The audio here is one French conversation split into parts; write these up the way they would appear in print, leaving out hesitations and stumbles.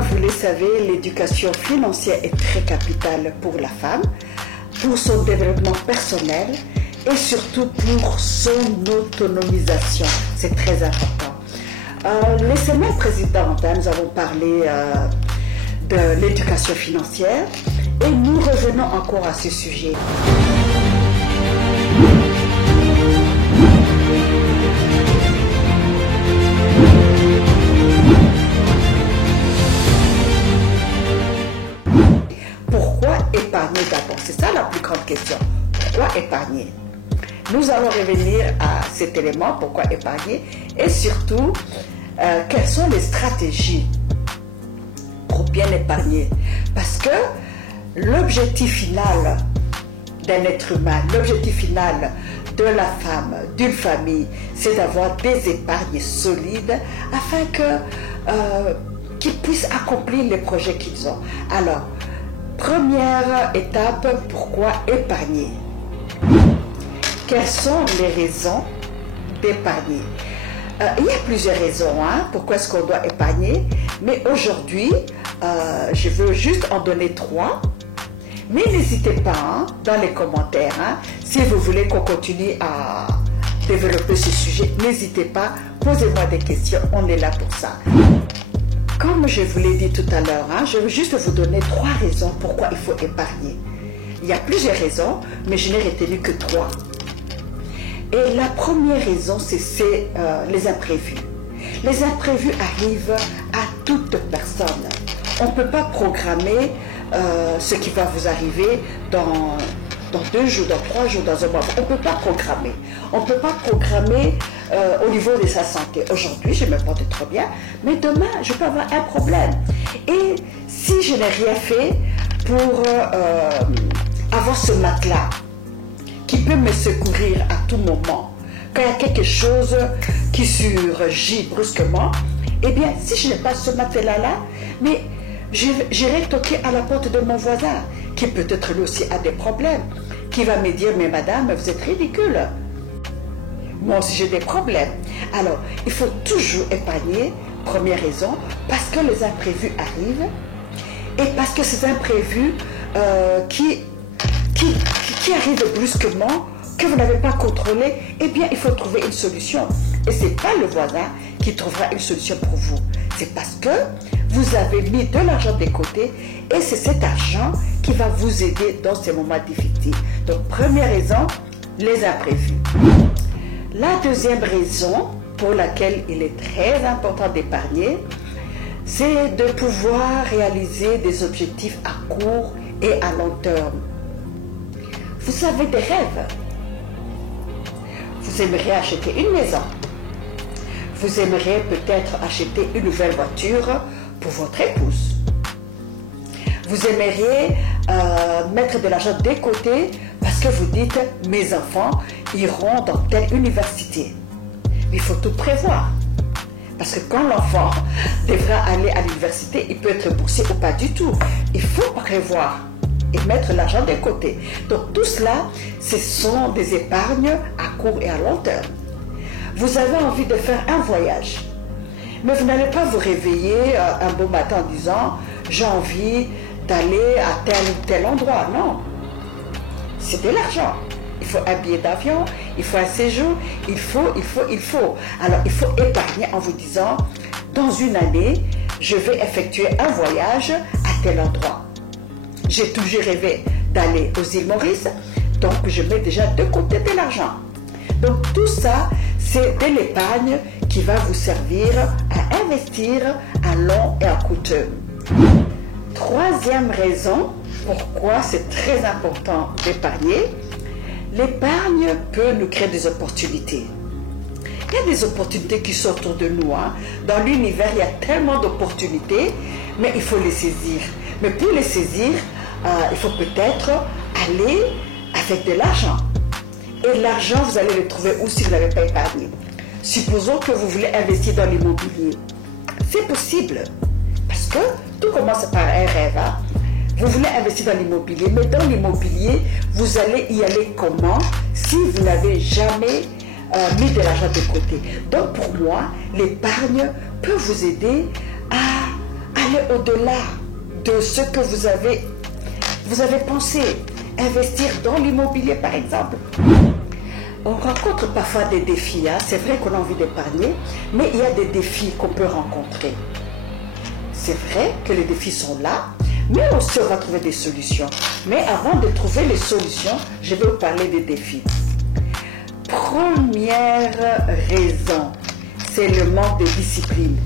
vous le savez, l'éducation financière est très capitale pour la femme, pour son développement personnel et surtout pour son autonomisation. C'est très important. Les semaines précédentes, nous avons parlé de l'éducation financière et nous revenons encore à ce sujet. Pourquoi épargner d'abord? C'est ça la plus grande question. Pourquoi épargner? Nous allons revenir à cet élément, pourquoi épargner, et surtout, quelles sont les stratégies pour bien épargner. Parce que l'objectif final d'un être humain, l'objectif final de la femme, d'une famille, c'est d'avoir des épargnes solides afin qu'ils puissent accomplir les projets qu'ils ont. Alors, première étape, pourquoi épargner? Quelles sont les raisons d'épargner? Il y a plusieurs raisons pourquoi est-ce qu'on doit épargner, mais aujourd'hui, je veux juste en donner 3. Mais n'hésitez pas dans les commentaires, si vous voulez qu'on continue à développer ce sujet, n'hésitez pas, posez-moi des questions, on est là pour ça. Comme je vous l'ai dit tout à l'heure, je veux juste vous donner 3 raisons pourquoi il faut épargner. Il y a plusieurs raisons, mais je n'ai retenu que 3. Et la première raison, c'est les imprévus. Les imprévus arrivent à toute personne. On ne peut pas programmer ce qui va vous arriver dans 2 jours, dans 3 jours, dans un mois. On ne peut pas programmer. On ne peut pas programmer au niveau de sa santé. Aujourd'hui, je me porte trop bien, mais demain, je peux avoir un problème. Et si je n'ai rien fait pour avoir ce matelas qui peut me secourir à tout moment, quand il y a quelque chose qui surgit brusquement, eh bien, si je n'ai pas ce matelas-là, mais j'irai toquer à la porte de mon voisin, qui peut-être lui aussi a des problèmes, qui va me dire, mais madame, vous êtes ridicule. Moi aussi j'ai des problèmes. Alors, il faut toujours épargner, première raison, parce que les imprévus arrivent, et parce que ces imprévus qui arrivent brusquement, que vous n'avez pas contrôlé, eh bien, il faut trouver une solution. Et ce n'est pas le voisin qui trouvera une solution pour vous. C'est parce que vous avez mis de l'argent de côté et c'est cet argent qui va vous aider dans ces moments difficiles. Donc, première raison, les imprévus. La deuxième raison pour laquelle il est très important d'épargner, c'est de pouvoir réaliser des objectifs à court et à long terme. Vous avez des rêves. Vous aimeriez acheter une maison. Vous aimeriez peut-être acheter une nouvelle voiture pour votre épouse. Vous aimeriez mettre de l'argent de côté parce que vous dites « mes enfants iront dans telle université ». Il faut tout prévoir. Parce que quand l'enfant devra aller à l'université, il peut être boursier ou pas du tout. Il faut prévoir et mettre l'argent de côté. Donc tout cela, ce sont des épargnes à court et à long terme. Vous avez envie de faire un voyage, mais vous n'allez pas vous réveiller un beau matin en disant « j'ai envie d'aller à tel ou tel endroit ». Non, c'est de l'argent. Il faut un billet d'avion, il faut un séjour, il faut. Alors il faut épargner en vous disant « dans une année, je vais effectuer un voyage à tel endroit ». J'ai toujours rêvé d'aller aux îles Maurice, donc je mets déjà de côté de l'argent. Donc tout ça, c'est de l'épargne qui va vous servir à investir à long et à court terme. Troisième raison, pourquoi c'est très important d'épargner, l'épargne peut nous créer des opportunités. Il y a des opportunités qui sont autour de nous. Dans l'univers, il y a tellement d'opportunités, mais il faut les saisir. Mais pour les saisir, il faut peut-être aller avec de l'argent. Et l'argent, vous allez le trouver où si vous n'avez pas épargné. Supposons que vous voulez investir dans l'immobilier. C'est possible. Parce que tout commence par un rêve. Vous voulez investir dans l'immobilier, mais dans l'immobilier, vous allez y aller comment si vous n'avez jamais mis de l'argent de côté. Donc pour moi, l'épargne peut vous aider à Allez au-delà de ce que vous avez pensé. Investir dans l'immobilier, par exemple. On rencontre parfois des défis. Hein. C'est vrai qu'on a envie d'épargner, mais il y a des défis qu'on peut rencontrer. C'est vrai que les défis sont là, mais aussi on va trouver des solutions. Mais avant de trouver les solutions, je vais vous parler des défis. Première raison, c'est le manque de discipline.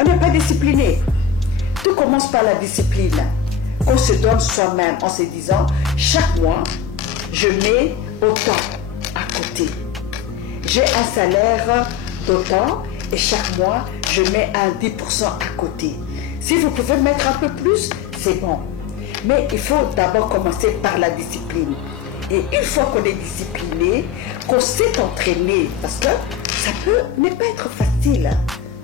On n'est pas discipliné. Tout commence par la discipline qu'on se donne soi-même en se disant chaque mois, je mets autant à côté. J'ai un salaire d'autant et chaque mois, je mets un 10% à côté. Si vous pouvez mettre un peu plus, c'est bon. Mais il faut d'abord commencer par la discipline. Et une fois qu'on est discipliné, qu'on s'est entraîné, parce que ça peut ne pas être facile,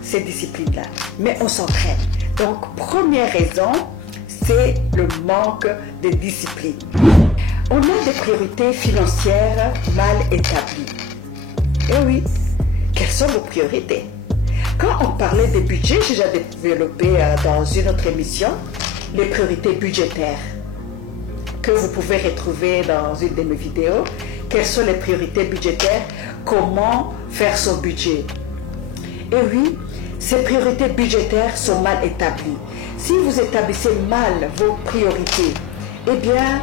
ces disciplines-là, mais on s'entraîne. Donc, première raison, c'est le manque de discipline. On a des priorités financières mal établies. Et oui, quelles sont vos priorités? Quand on parlait des budgets, j'ai déjà développé dans une autre émission les priorités budgétaires que vous pouvez retrouver dans une de mes vidéos. Quelles sont les priorités budgétaires? Comment faire son budget? Et oui, ces priorités budgétaires sont mal établies. Si vous établissez mal vos priorités, eh bien,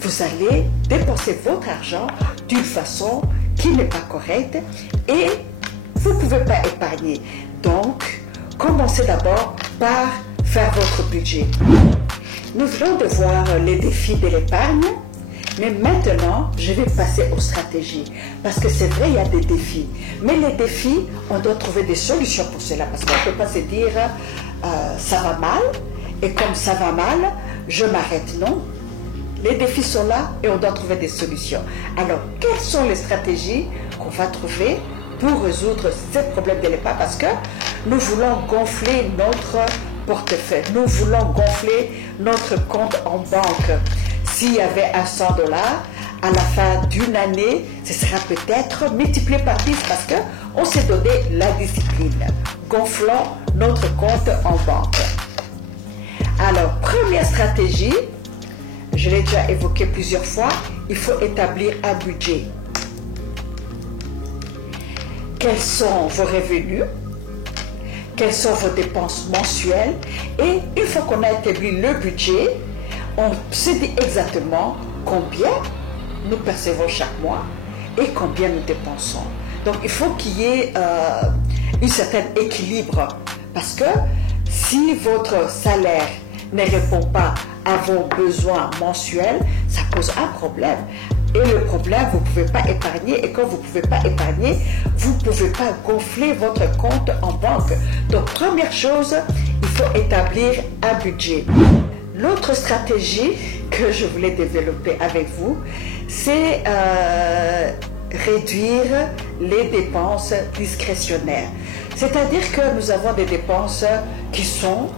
vous allez dépenser votre argent d'une façon qui n'est pas correcte et vous ne pouvez pas épargner. Donc, commencez d'abord par faire votre budget. Nous venons de voir les défis de l'épargne, mais maintenant, je vais passer aux stratégies. Parce que c'est vrai, il y a des défis. Mais les défis, on doit trouver des solutions pour cela. Parce qu'on ne peut pas se dire, ça va mal, et comme ça va mal, je m'arrête. Non. Les défis sont là et on doit trouver des solutions. Alors, quelles sont les stratégies qu'on va trouver pour résoudre ces problèmes de l'épargne? Parce que nous voulons gonfler notre portefeuille. Nous voulons gonfler notre compte en banque. S'il y avait un $100, à la fin d'une année, ce sera peut-être multiplié par 10 parce qu'on s'est donné la discipline. Gonflons notre compte en banque. Alors, première stratégie, je l'ai déjà évoqué plusieurs fois, il faut établir un budget. Quels sont vos revenus? Quelles sont vos dépenses mensuelles? Et une fois qu'on a établi le budget, on se dit exactement combien nous percevons chaque mois et combien nous dépensons. Donc il faut qu'il y ait un certain équilibre parce que si votre salaire ne répond pas à vos besoins mensuels, ça pose un problème. Et le problème, vous ne pouvez pas épargner. Et quand vous ne pouvez pas épargner, vous ne pouvez pas gonfler votre compte en banque. Donc, première chose, il faut établir un budget. L'autre stratégie que je voulais développer avec vous, c'est réduire les dépenses discrétionnaires. C'est-à-dire que nous avons des dépenses qui sont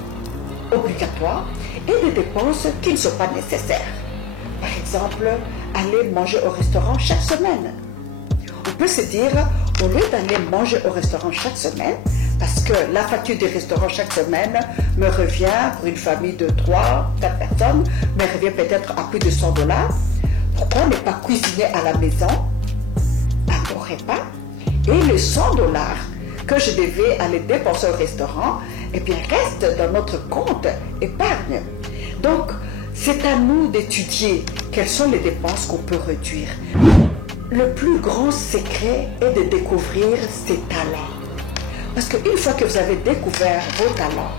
obligatoires et des dépenses qui ne sont pas nécessaires. Par exemple, aller manger au restaurant chaque semaine. On peut se dire, au lieu d'aller manger au restaurant chaque semaine, parce que la facture du restaurant chaque semaine me revient, pour une famille de 3, 4 personnes, me revient peut-être à plus de $100. Pourquoi ne pas cuisiner à la maison un bon repas et les $100 que je devais aller dépenser au restaurant, eh bien, reste dans notre compte épargne. Donc, c'est à nous d'étudier quelles sont les dépenses qu'on peut réduire. Le plus grand secret est de découvrir ses talents. Parce qu'une fois que vous avez découvert vos talents,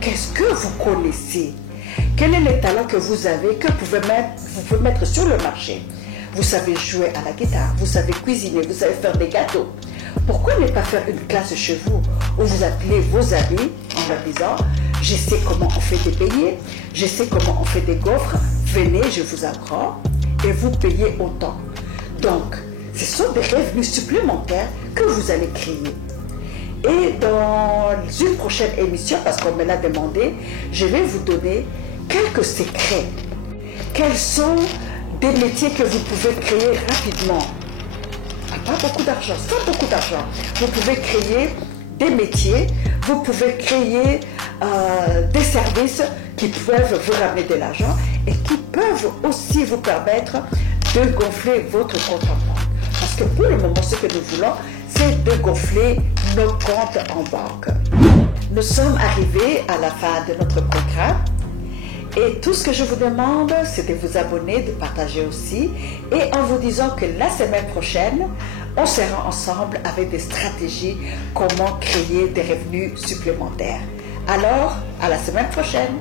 qu'est-ce que vous connaissez? Quel est le talent que vous avez, que vous pouvez mettre sur le marché? Vous savez jouer à la guitare, vous savez cuisiner, vous savez faire des gâteaux. Pourquoi ne pas faire une classe chez vous où vous appelez vos amis en leur disant « Je sais comment on fait des beignets, je sais comment on fait des gaufres, venez, je vous apprends et vous payez autant. » Donc, ce sont des revenus supplémentaires que vous allez créer. Et dans une prochaine émission, parce qu'on me l'a demandé, je vais vous donner quelques secrets. Quels sont des métiers que vous pouvez créer rapidement? Pas beaucoup d'argent, sans beaucoup d'argent. Vous pouvez créer des métiers vous pouvez créer des services qui peuvent vous ramener de l'argent et qui peuvent aussi vous permettre de gonfler votre compte en banque. Parce que pour le moment, ce que nous voulons, c'est de gonfler nos comptes en banque. Nous sommes arrivés à la fin de notre programme. Et tout ce que je vous demande, c'est de vous abonner, de partager aussi. Et en vous disant que la semaine prochaine, on sera ensemble avec des stratégies, comment créer des revenus supplémentaires. Alors, à la semaine prochaine.